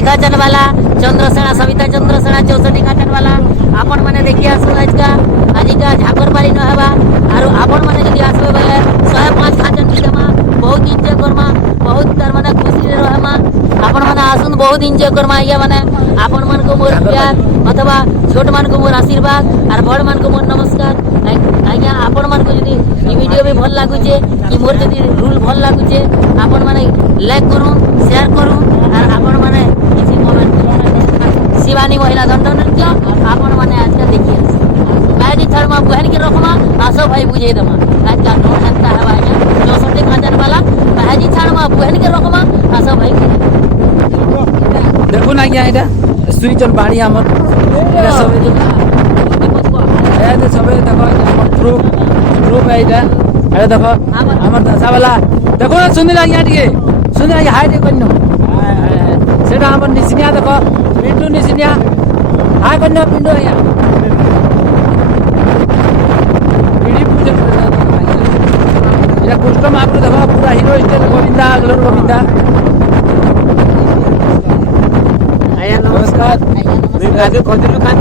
64 खाचन वाला चंद्रसेना सविता चंद्रसेना 64 खाचन वाला आपण माने देखि आसु आज का झाकर पारी न हेबा आरो आपण माने जदि आसबे बेले 105 खाचन देमा बहुत एंजॉय करमा बहुत तार माने खुशी रे रहमा आपण माने आसुन बहुत एंजॉय करमा या माने आपण मन को मोर प्यार अथवा छोट मान को मोर आशीर्वाद और बड़ मान को मोर नमस्कार आज्ञा आपण मान को जदि ई वीडियो भी भल लागुचे कि मोर जदि रूल भल लागुचे आपण माने लाइक करू शेयर करू और आपण माने किसी कमेंट शिवानी महिला दंड नृत्य आपण माने आज का देखिए बाजी छड़मा बहन के रखमा आसो भाई बुझे दमा आज का नोट लगता है भाई 64 खाचन वाला बाजी छड़मा बहन के रखमा आसो भाई देखो ना क्या এটা सुईचन बाड़ी हमर এটা সবে এই সবে দেখো हमर ग्रुप है এটা আরে দেখো আমার দাসা वाला দেখো না সুন্দর লাগে আটিকে সুন্দর লাগে হাই দেখো না সেটা আমার নিসিনিয়া দেখো পিন্টু নিসিনিয়া হাই কন্যা পিন্টু আয়া বিড়ি पूजा এটা কষ্ট মাগু দেখো পুরা হিরো স্টাইল গোবিंदा গলর গোবিंदा आया नमस्कार मैं राजू खोजलू कान